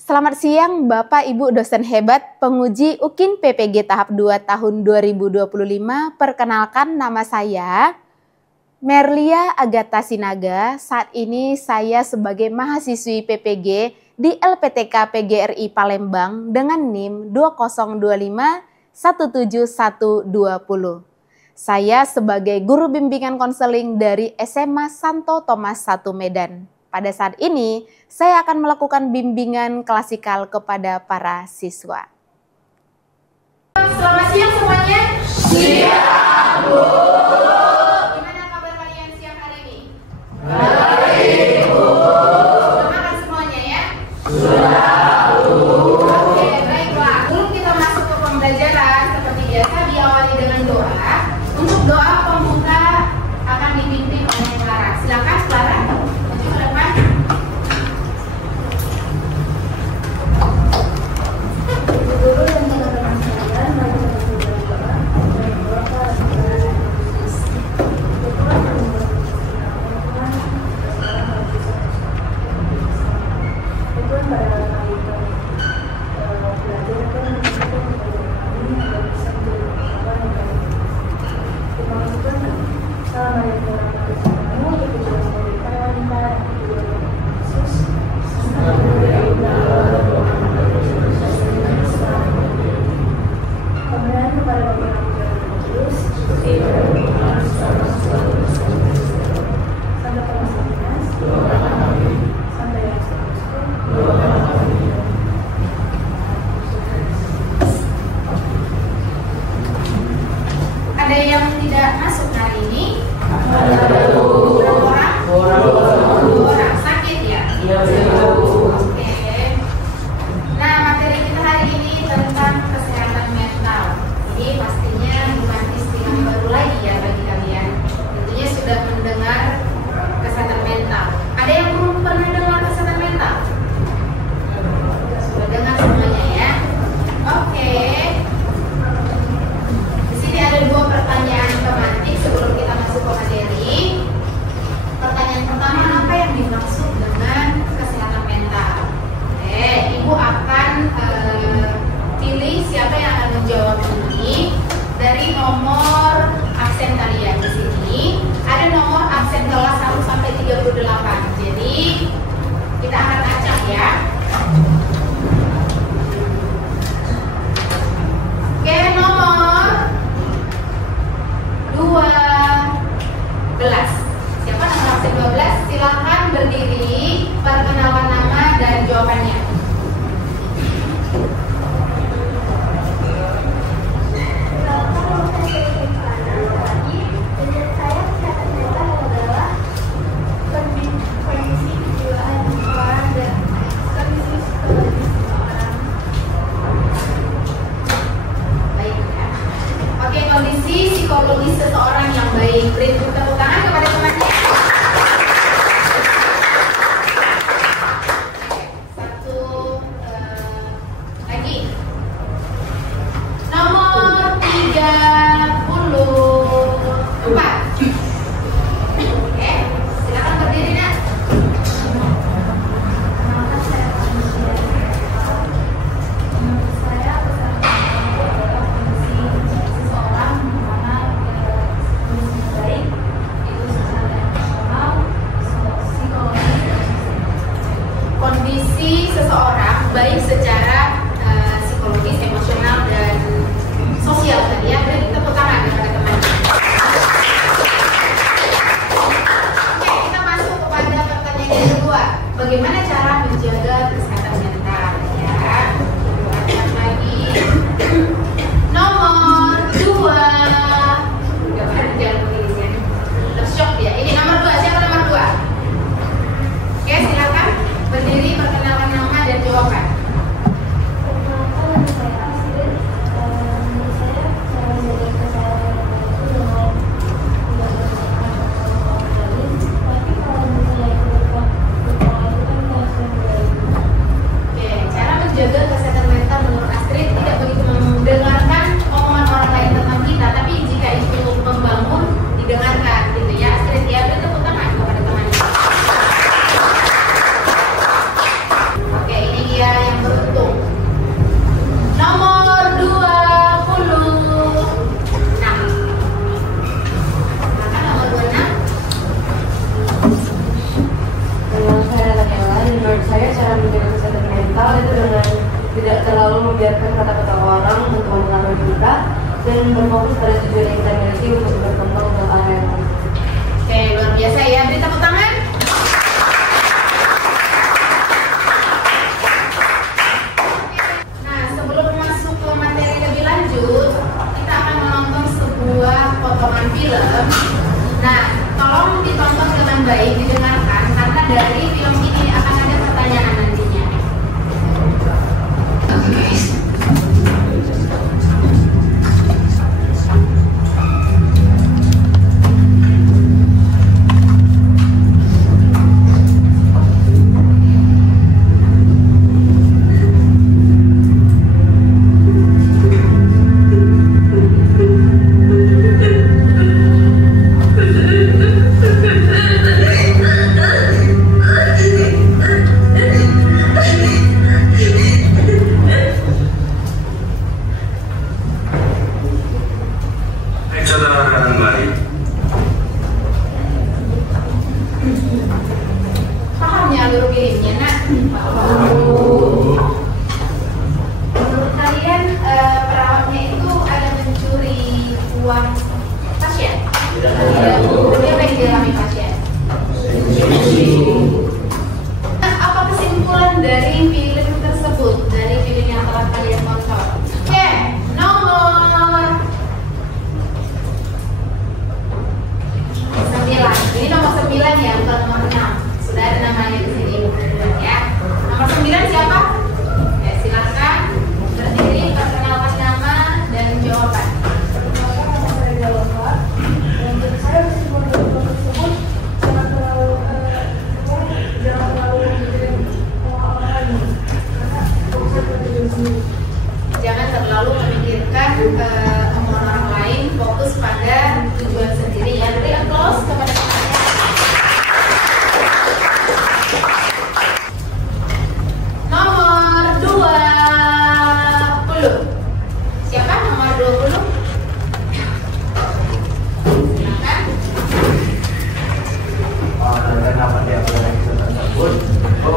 Selamat siang Bapak Ibu dosen hebat penguji UKIN PPG tahap 2 tahun 2025. Perkenalkan, nama saya Merlia Agatha Sinaga. Saat ini saya sebagai mahasiswi PPG di LPTK PGRI Palembang dengan NIM 202517120. Saya sebagai guru bimbingan konseling dari SMA Santo Thomas 1 Medan. Pada saat ini, saya akan melakukan bimbingan klasikal kepada para siswa. Selamat siang semuanya. Siang, Bu. Gimana kabar kalian siang hari ini? Baik, Bu. Sudah makan semuanya ya? Sudah, Bu. Oke, baiklah. Sebelum kita masuk ke pembelajaran, seperti biasa diawali dengan doa. Untuk doa pembuka akan dipimpin oleh Clara. Silakan Clara. Ada yang tidak masuk hari ini? Berapa orang? Dua orang. Sakit ya? Oke. Nah, materi kita hari ini tentang kesehatan mental. Ini pastinya bukan istilah baru lagi ya bagi kalian. Tentunya sudah mendengar kesehatan mental. Ada yang belum pernah dengar kesehatan mental? Sudah dengar semuanya ya? Oke. Ada dua pertanyaan tematik sebelum kita masuk ke materi. Pertanyaan pertama, apa yang dimaksud dengan kesehatan mental? Ibu akan pilih siapa yang akan menjawab ini dari nomor absen kalian di sini. Ada nomor absen kelas 1 sampai 38. Jadi kita akan acak ya. Oke, nomor 12. Siapa nomor absen 12? Silahkan berdiri, perkenalkan nama dan jawabannya. itu dengan tidak terlalu membiarkan kata-kata orang untuk mempengaruhi kita dan berfokus pada tujuan yang kita miliki untuk berkembang ke arah yang baik. Oke, luar biasa ya. Beri tepuk tangan. Nah, sebelum masuk ke materi lebih lanjut, kita akan menonton sebuah potongan film. Nah, tolong ditonton dengan baik, didengarkan, karena dari film ini akan ada pertanyaan nantinya. Paham ya alur filmnya, nak? Menurut kalian perawatnya itu ada mencuri uang pasien? Tidak. Apa yang dialami pasien? Nah, apa kesimpulan dari film tersebut, dari film yang telah kalian tonton? Oke, nomor 9. Ini nomor 9 ya, bukan nomor 6. Sudah ada namanya di sini, ya. Nomor 9 siapa? Ya, silakan berdiri, perkenalkan nama dan jawaban. Perkenalkan, saya Jalova. Menurut saya kesimpulan tersebut jangan terlalu mikirin orang lain, karena fokusnya pada diri sendiri. Jangan terlalu memikirkan omongan orang lain, fokus pada tujuan sendiri ya. Beri applause kepada kalian. Nomor 20. Siapa nomor 20? Silakan. Dan apa dia episode tersebut itu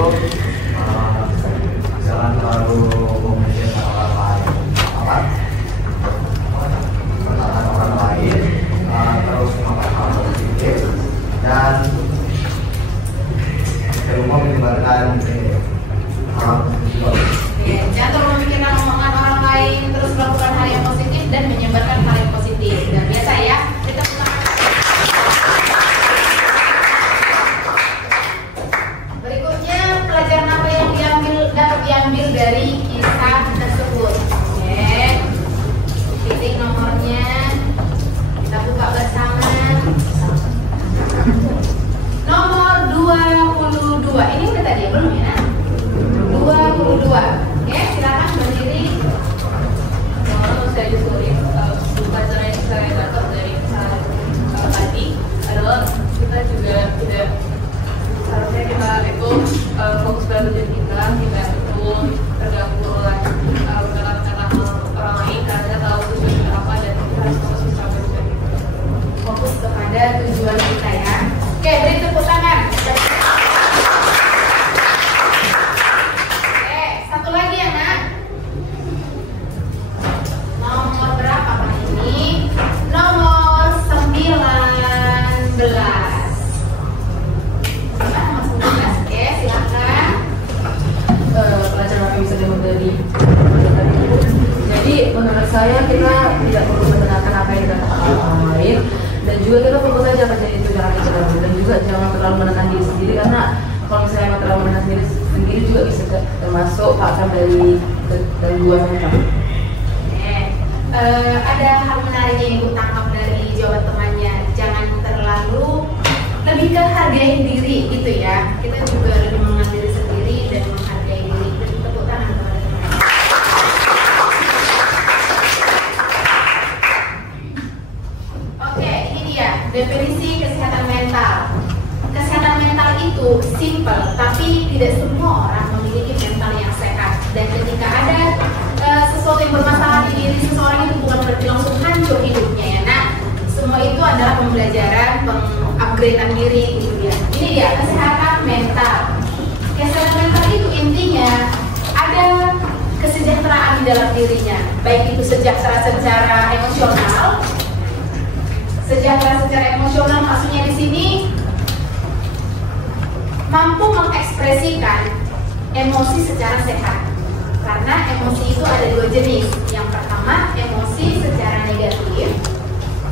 jangan terlalu memikirkan orang lain, perkataan orang lain, terus memakai hal positif dan jangan lupa menyebarkan hal positif. Jangan terlalu memikirkan omongan orang lain, terus melakukan hal yang positif dan menyebarkan hal yang positif. Dan biasa ya, kita berikutnya pelajaran apa yang dapat diambil dari kisah tersebut? Oke, titik nomornya kita buka bersama. Nomor 22. Ini udah tadi belum ya? 22. Oke, silakan berdiri. Saya disuruh pelajaran yang saya dapat dari tadi adalah kita juga tidak harusnya kita itu fokus pada tujuan kita betul terganggu oleh kata-kata orang lain karena kita tahu tujuan kita apa dan kita harus fokus pada tujuan kita. Fokus kepada tujuan kita ya. Oke, beri tepuk tangan. Satu lagi ya nak. Nomor berapa Pak ini? Nomor 19. Nomor 19. Oke, silakan. Pelajaran apa yang bisa diambil dari pelajaran itu. Jadi menurut saya kita tidak perlu mendengarkan apa yang dikatakan orang lain dan juga kita fokus saja pada itu jangan terlalu dan juga jangan terlalu menekan diri sendiri karena kalau misalnya terlalu menekan diri sendiri juga bisa termasuk faktor dari gangguan mental. Ada hal menarik yang ibu tangkap dari jawaban temannya. Jangan terlalu lebih ke hargai diri gitu ya. Kita juga lebih mengenal diri sendiri dan menghargai diri. Beri tepuk tangan kepada teman. Oke, ini dia definisi kesehatan mental. Kesehatan mental itu simple, tapi tidak semua orang memiliki mental yang sehat. Dan ketika ada sesuatu yang bermasalah di diri seseorang itu bukan berarti langsung hancur hidupnya ya nak. Semua itu adalah pembelajaran, pengupgradean diri gitu ya. Ini dia kesehatan mental. Kesehatan mental itu intinya ada dalam dirinya, baik itu sejahtera secara emosional. Sejahtera secara emosional maksudnya di sini mampu mengekspresikan emosi secara sehat. Karena emosi itu ada dua jenis. Yang pertama, emosi secara negatif.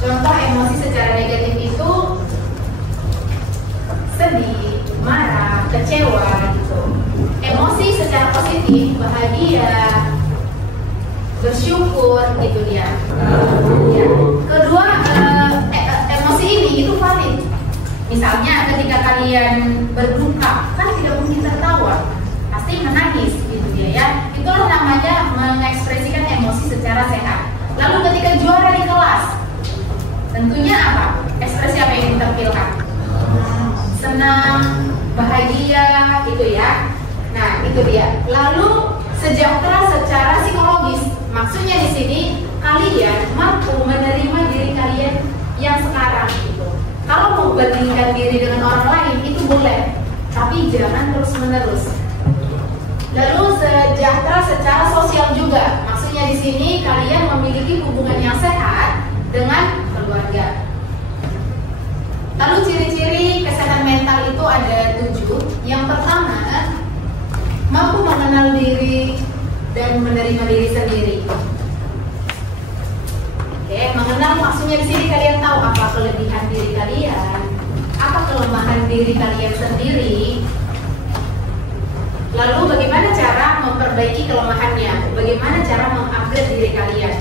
Contoh emosi secara negatif itu sedih, marah, kecewa gitu. Emosi secara positif, bahagia, bersyukur gitu dia. Ya. Kedua, emosi ini itu valid. Misalnya ketika kalian berduka, kan tidak mungkin tertawa, pasti menangis gitu dia ya. Itulah namanya mengekspresikan emosi secara sehat. Lalu ketika juara di kelas, tentunya apa? Ekspresi apa yang ditampilkan? Senang, bahagia gitu ya. Nah, itu dia. Lalu sejahtera secara psikologis. Maksudnya di sini kalian mampu menerima diri kalian yang sekarang gitu. Kalau mau membandingkan diri dengan orang lain itu boleh, tapi jangan terus-menerus. Lalu sejahtera secara sosial juga. Maksudnya di sini kalian memiliki hubungan yang sehat dengan keluarga. Lalu ciri-ciri kesehatan mental itu ada 7. Yang pertama, mampu mengenal diri dan menerima diri sendiri. Oke, mengenal maksudnya di sini kalian tahu apa kelebihan diri kalian, apa kelemahan diri kalian sendiri. Lalu bagaimana cara memperbaiki kelemahannya, bagaimana cara mengupgrade diri kalian,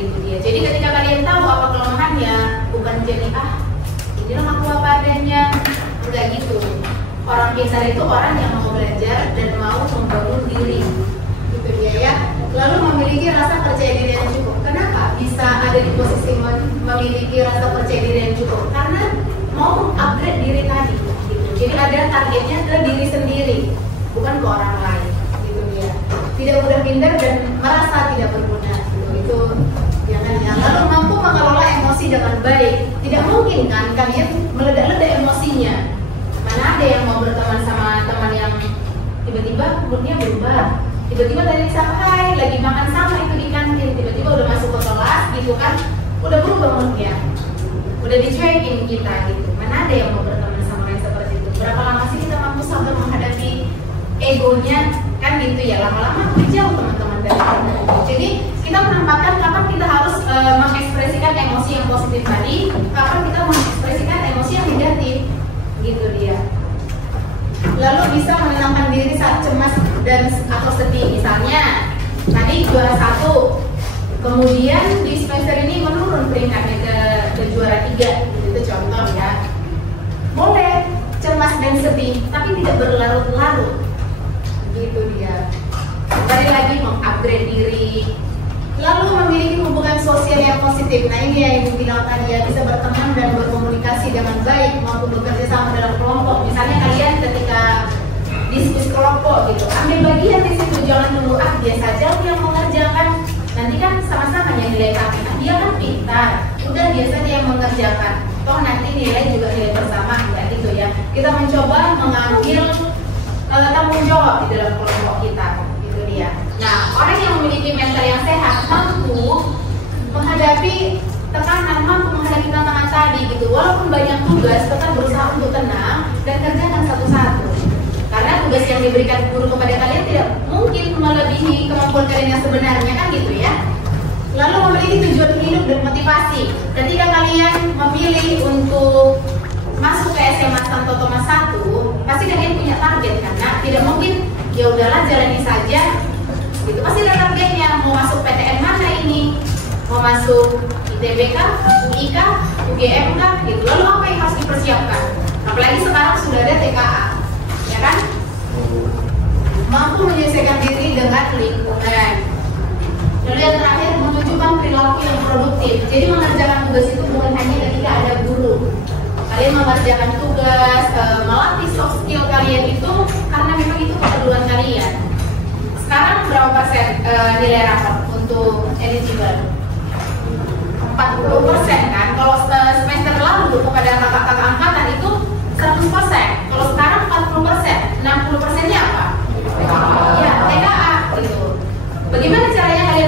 gitu dia. Jadi ketika kalian tahu apa kelemahannya, bukan jadi inilah aku apa adanya, enggak gitu. Orang pintar itu orang yang mau belajar dan mau membangun diri, gitu dia ya. Lalu memiliki rasa percaya diri yang cukup. Kenapa bisa ada di posisi memiliki rasa percaya diri yang cukup? Karena mau upgrade diri tadi, gitu. Jadi ada targetnya ke diri sendiri, bukan ke orang lain, gitu dia. Tidak mudah minder dan merasa tidak berguna, gitu. Itu jangan ya. Lalu mampu mengelola emosi dengan baik. Tidak mungkin kan kalian meledak-ledak emosinya. Mana ada yang mau berteman sama teman yang tiba-tiba moodnya berubah, tiba-tiba tadi sama hai lagi makan sama itu di kantin, tiba-tiba udah masuk ke kelas gitu kan, udah berubah moodnya, udah dicuekin kita gitu. Mana ada yang mau berteman sama yang seperti itu? Berapa lama sih kita mampu sabar menghadapi egonya kan gitu ya? Lama-lama jauh teman-teman dari kita. Jadi kita menempatkan kapan kita harus mengekspresikan emosi yang positif tadi, kapan kita mengekspresikan emosi yang negatif, gitu dia. Lalu bisa menenangkan diri saat cemas dan atau sedih. Misalnya tadi juara 1, kemudian di semester ini menurun peringkatnya ke juara 3, itu contoh ya. Boleh cemas dan sedih, tapi tidak berlarut-larut, gitu dia. Kembali lagi mengupgrade diri. Lalu memiliki hubungan sosial yang positif. Nah ini yang dibilang tadi ya, bisa berteman dan berkomunikasi dengan baik, mampu bekerja sama dalam kelompok. Misalnya kalian ketika diskusi kelompok gitu, ambil bagian di situ, jangan nunggu dia saja yang mengerjakan. Nanti kan sama-sama yang nilai kami. Dia kan pintar, udah dia saja yang mengerjakan. Toh nanti nilai juga nilai bersama, enggak gitu ya. Kita mencoba mengambil tanggung jawab di dalam kelompok kita, gitu dia. Nah, orang yang memiliki mental yang sehat mampu menghadapi tekanan, mampu menghadapi tantangan tadi gitu. Walaupun banyak tugas, tetap berusaha untuk tenang dan kerjakan satu-satu. Karena tugas yang diberikan guru kepada kalian tidak mungkin melebihi kemampuan kalian yang sebenarnya kan gitu ya. Lalu memiliki tujuan hidup dan motivasi. Ketika kalian memilih untuk masuk ke SMA Santo Thomas 1, pasti kalian punya target kan? Nah, tidak mungkin ya udahlah jalani saja. Gitu. Pasti ada targetnya, mau masuk PTN mana ini, mau masuk ITB kah, UI kah, UGM kah, gitu. Lalu apa yang harus dipersiapkan? Apalagi sekarang sudah ada TKA, ya kan? Mampu menyesuaikan diri dengan lingkungan. Lalu yang terakhir, menunjukkan perilaku yang produktif. Jadi mengerjakan tugas itu bukan hanya ketika ada guru. Kalian mengerjakan tugas, melatih soft skill kalian itu karena memang itu keperluan kalian. Sekarang berapa persen nilai rapor untuk eligible? 40% kan? Kalau semester lalu kepada kakak-kakak angkatan itu 100%. Kalau sekarang 40%, 60%-nya apa? Ya, TKA gitu. Bagaimana caranya kalian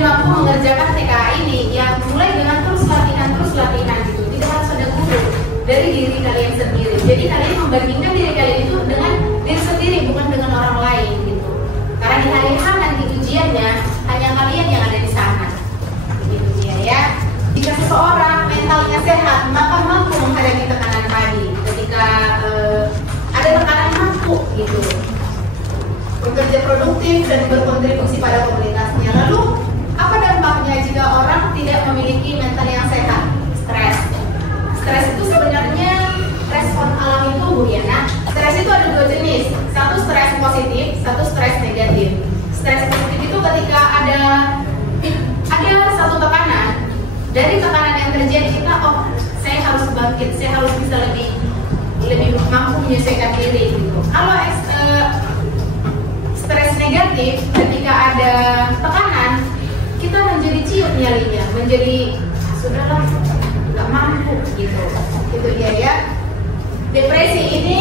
hari-hari nanti ujiannya hanya kalian yang ada di sana. Begitu dia ya. Jika seseorang mentalnya sehat, maka mampu menghadapi tekanan tadi. Ketika ada tekanan, mampu gitu bekerja produktif dan berkontribusi pada komunitasnya. Lalu apa dampaknya jika orang tidak memiliki mental yang sehat? Stres. Stres itu sebenarnya respon alami tubuh ya. Nah, stres itu ada dua jenis. Satu stres positif, satu stres negatif. Stres positif itu ketika ada satu tekanan. Dari tekanan yang terjadi kita, oh saya harus bangkit, saya harus bisa lebih mampu menyesuaikan diri gitu. Kalau stres negatif, ketika ada tekanan, kita menjadi ciut nyalinya, menjadi sudahlah nggak mampu gitu. Gitu ya. Depresi ini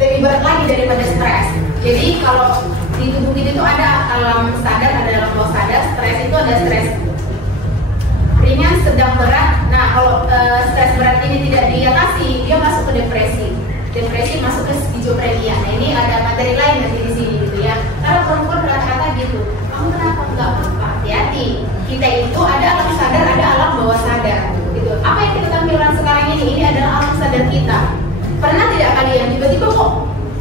lebih berat lagi daripada stres. Jadi kalau di tubuh kita itu ada alam sadar, ada alam bawah sadar. Stres itu ada stres ringan, sedang, berat. Nah, kalau stres berat ini tidak diatasi, dia masuk ke depresi. Depresi masuk ke skizofrenia. Nah, ini ada materi lain nanti di sini gitu ya. Karena perempuan rata-rata gitu, kamu kenapa nggak apa-apa? Hati-hati. Kita itu ada alam sadar, ada alam bawah sadar. Gitu. Apa yang kita tampilkan sekarang ini adalah alam sadar kita. Pernah tidak kalian tiba-tiba kok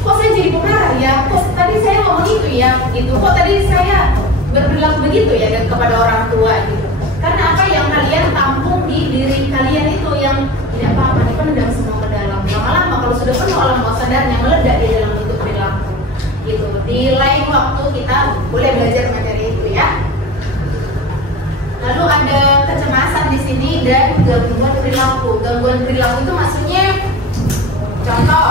saya jadi pemarah ya? Kok tadi saya ngomong itu ya? Gitu. Kok tadi saya berperilaku begitu ya kepada orang tua gitu? Karena apa yang kalian tampung di diri kalian itu yang tidak apa-apa dipendam semua ke dalam. Lama-lama kalau sudah penuh alam bawah sadarnya meledak di dalam bentuk perilaku. Gitu. Di lain waktu kita boleh belajar materi itu ya. Lalu ada kecemasan di sini dan gangguan perilaku. Gangguan perilaku itu maksudnya contoh,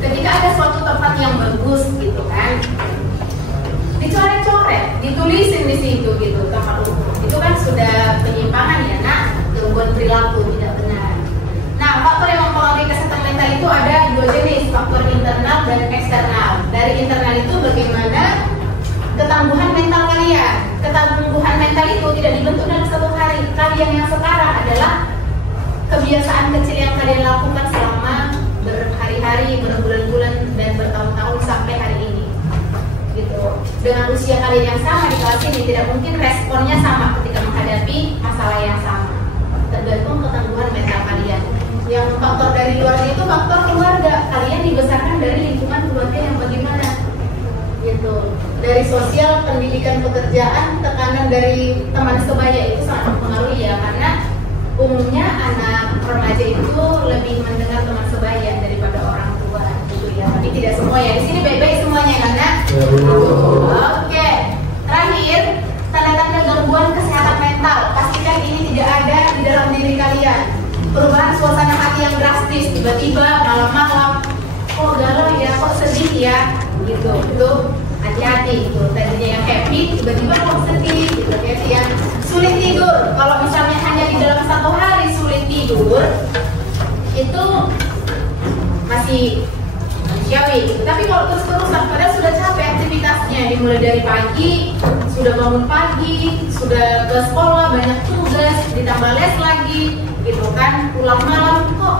ketika ada suatu tempat yang bagus gitu kan, dicoret-coret, ditulisin di situ gitu tempat umum. Itu kan sudah penyimpangan ya, nak, gangguan perilaku tidak benar. Nah, faktor yang mempengaruhi kesehatan mental itu ada dua jenis, faktor internal dan eksternal. Dari internal itu bagaimana ketangguhan mental kalian. Ketangguhan mental itu tidak dibentuk dalam satu hari. Kalian yang sekarang adalah kebiasaan kecil yang kalian lakukan selama berhari-hari, berbulan-bulan, dan bertahun-tahun sampai hari ini. Gitu. Dengan usia kalian yang sama di kelas ini, tidak mungkin responnya sama ketika menghadapi masalah yang sama. Tergantung ketangguhan mental kalian. Yang faktor dari luar itu faktor keluarga. Kalian dibesarkan dari lingkungan keluarga yang bagaimana? Gitu. Dari sosial, pendidikan, pekerjaan, tekanan dari teman sebaya itu sangat mempengaruhi ya, karena umumnya anak remaja itu lebih mendengar teman sebaya daripada orang tua gitu ya. Tapi tidak semua ya. Di sini baik-baik semuanya karena. Oke. Terakhir, tanda-tanda gangguan kesehatan mental. Pastikan ini tidak ada di dalam diri kalian. Perubahan suasana hati yang drastis, tiba-tiba malam-malam kok galau ya, kok sedih ya, gitu. Itu hati-hati. Itu tadinya yang happy, tiba-tiba kok sedih, gitu ya. Sulit tidur. Kalau misalnya hanya di dalam satu hari sulit tidur, itu masih manusiawi. Tapi kalau terus-terusan, padahal sudah capek aktivitasnya, dimulai dari pagi, sudah bangun pagi, sudah ke sekolah, banyak tugas, ditambah les lagi, gitu kan, pulang malam kok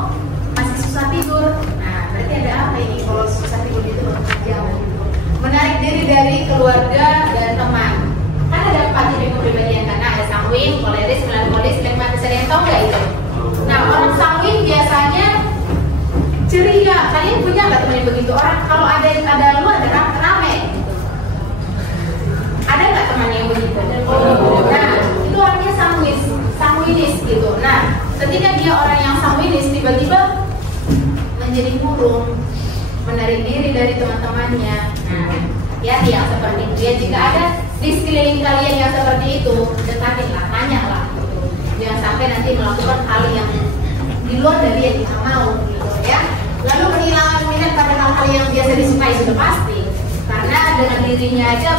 masih susah tidur. Nah, berarti ada apa ini kalau susah tidur itu berkepanjangan gitu. Menarik diri dari keluarga dan teman. Kan ada 4 tipe kepribadian, karena ada sanguin, koleris, melankolis, flegmatis. Ada yang tahu nggak itu? Nah, orang sanguin biasanya ceria. Kalian punya nggak teman yang begitu? Orang kalau ada lu ada rame gitu. Ada nggak teman yang begitu? Nah, itu orangnya sanguinis gitu. Nah, ketika dia orang yang sanguinis tiba-tiba menjadi murung, menarik diri dari teman-temannya. Nah, ya yang seperti itu ya. Jika ada di sekeliling kalian yang seperti itu, dekatinlah, tanyalah gitu. Jangan sampai nanti melakukan hal yang di luar dari yang kita mau gitu ya. Lalu kehilangan minat pada hal-hal yang biasa disukai sudah pasti. Karena dengan dirinya aja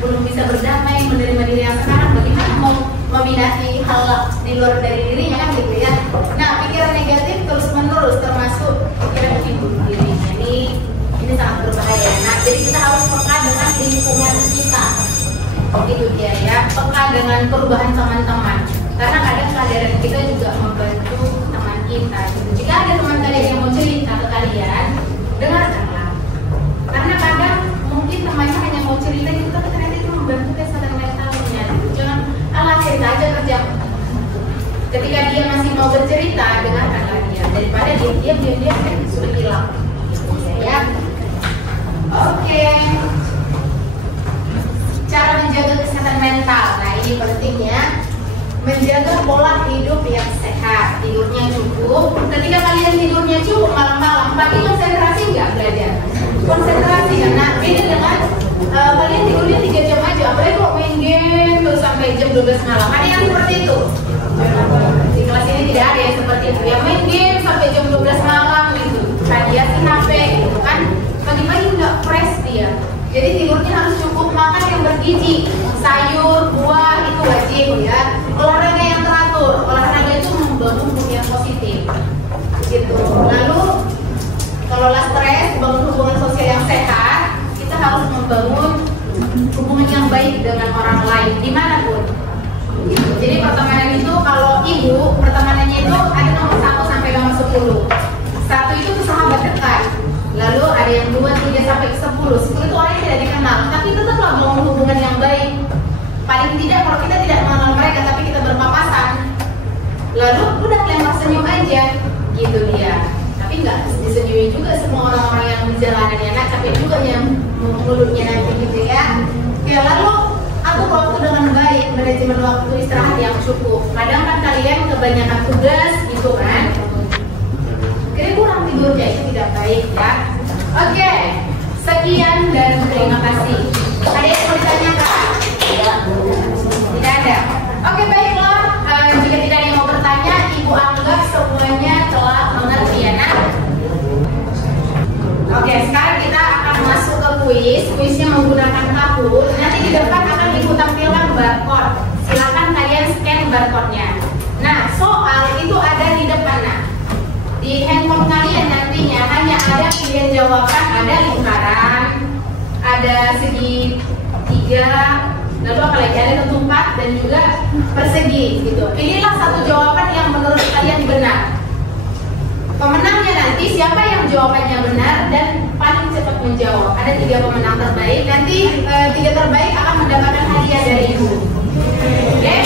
belum bisa berdamai, menerima diri yang sekarang, bagaimana mau meminati hal di luar dari dirinya kan gitu ya. Nah, pikiran negatif terus menerus termasuk pikiran bunuh diri. Ini sangat berbahaya. Nah, jadi kita harus peka dengan lingkungan kita. Itu dia ya, peka dengan perubahan teman-teman. Karena kadang kehadiran kita juga membantu teman kita. Gitu. Jika ada teman kalian yang mau cerita ke kalian, dengarkanlah. Karena kadang mungkin temannya hanya mau cerita gitu, tapi ternyata membantu kesehatan mentalnya. Jangan cerita aja kerja. Ketika dia masih mau bercerita, dengarkanlah dia daripada dia diam kan sudah hilang. Ya. Oke. Cara menjaga kesehatan mental. Nah, ini pentingnya. Menjaga pola hidup yang sehat, tidurnya cukup. Ketika kalian tidurnya cukup malam-malam, pagi konsentrasi nggak belajar? Konsentrasi, karena beda dengan kalian tidurnya 3 jam aja, apalagi kalau main game terus sampai jam 12 malam. Ada yang seperti itu? Di kelas ini tidak ada yang seperti itu. Yang main game sampai jam 12 malam gitu, hadiahin HP gitu kan? Pagi-pagi nggak fresh dia. Jadi tidurnya harus cukup, makan yang bergizi, sayur, buah itu wajib ya. Olahraga yang teratur, olahraga itu membangun mood yang positif, gitu. Lalu kalau stres, bangun hubungan sosial yang sehat, kita harus membangun hubungan yang baik dengan orang lain dimanapun. Gitu. Jadi pertemanan itu kalau ibu pertemanannya itu ada nomor 1 sampai nomor 10. 1 itu sahabat dekat. Lalu ada yang 2, 3 sampai 10. 10 itu orang yang tidak dikenal, tapi tetaplah bangun hubungan yang baik. Paling tidak kalau kita tidak mengenal mereka tapi kita berpapasan, lalu udah lempar senyum aja, gitu dia. Tapi nggak disenyumi juga semua orang-orang yang di jalanan ya, nak capek juga yang mulutnya nanti gitu ya. Ya lalu atur waktu dengan baik, manajemen waktu istirahat yang cukup. Kadang kan kalian kebanyakan tugas gitu kan, jadi kurang tidurnya itu tidak baik ya. Oke, sekian dan terima kasih. Ada yang mau ditanyakan? Tidak ada. Oke, baiklah. Jika tidak ada yang mau bertanya, Ibu anggap semuanya telah mengerti ya, nak? Oke, sekarang kita akan masuk ke kuis. Kuisnya menggunakan Kahoot. Nanti di depan akan Ibu tampilkan barcode. Silakan kalian scan barcode-nya. Nah, soal itu ada di depan, nak. Di handphone kalian nantinya hanya ada pilihan jawaban, ada lingkaran, ada segi 3, lalu apalagi ada ketupat dan juga persegi gitu. Pilihlah satu jawaban yang menurut kalian benar. Pemenangnya nanti siapa yang jawabannya benar dan paling cepat menjawab. Ada 3 pemenang terbaik. Nanti 3 terbaik akan mendapatkan hadiah dari Ibu. Oke?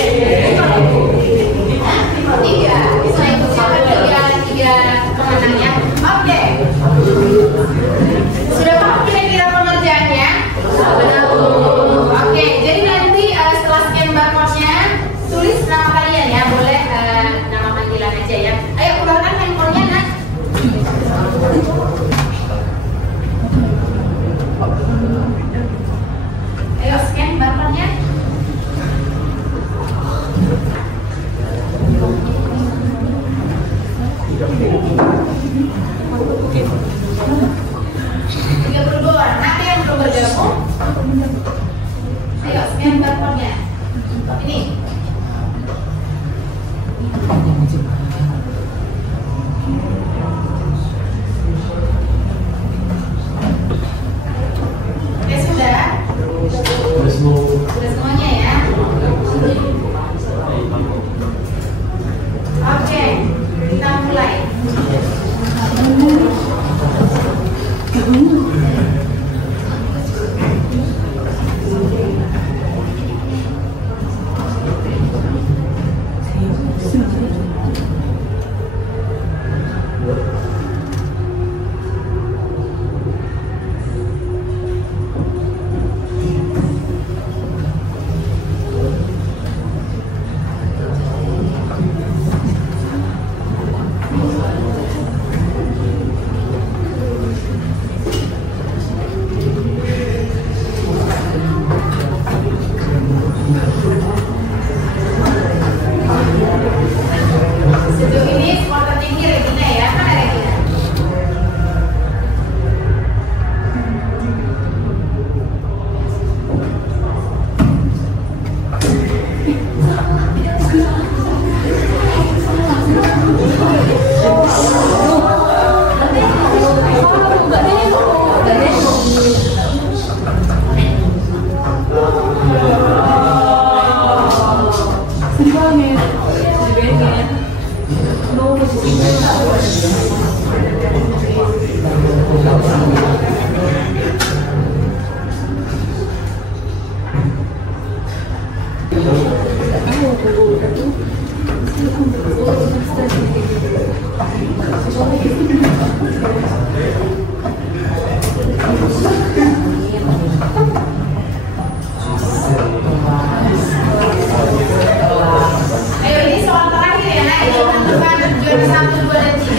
3. Bisa ikut siapa 3 pemenangnya. Oke. Sudah paham kira-kira pengerjaannya? Oke, jadi nanti setelah scan barcode-nya tulis nama kalian ya, boleh nama panggilan aja ya. Ayo keluarkan handphonenya, nak. Ayo scan barcode-nya. Tiga berdua, nanti yang belum bergabung. Ayo scan barcode-nya. Ini. Oke, sudah? Sudah semuanya ya? Oke, kita mulai. Ayo, ini soal terakhir ya, itu tentukan juara 1, 2, dan 1